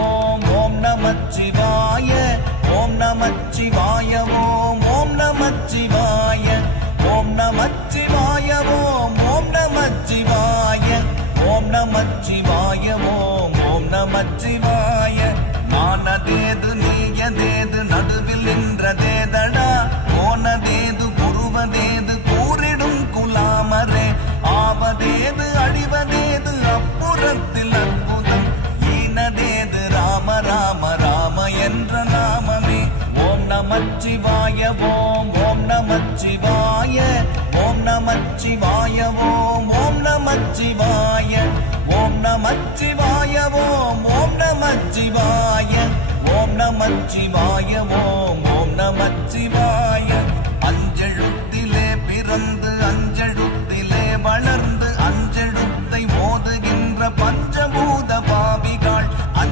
ஓம் ஓம் நமச்சிவாய ஓம் நமச்சிவாய ஓம் ஓம் நமச்சிவாய ஓம் நமச்சிவாய ஓம் ஓம் நமச்சிவாய ஓம் நமச்சிவாய ஓம் ஓம் நமச்சிவாய நானதேது நீயதேது நடுவில் நின்றதேதடா போனதேது புருவதேது கூறிடும் குலாமரே ஆவதேது அடிவதேது அப்புறத்தில் அற்புதம் ஈனதேது ராம ராம ராம என்ற நாமமே ஓம் நமச்சிவாய ஓம் ஓம் நமச்சிவாய ஓம் நமச்சிவாய ஓம் ஓம் நமச்சிவாய ஓம் நமச்சிவாய ஓம் ஓம் நமச்சிவாய ஓம் நமச்சிவாய ஓம் ஓம் நமச்சிவாய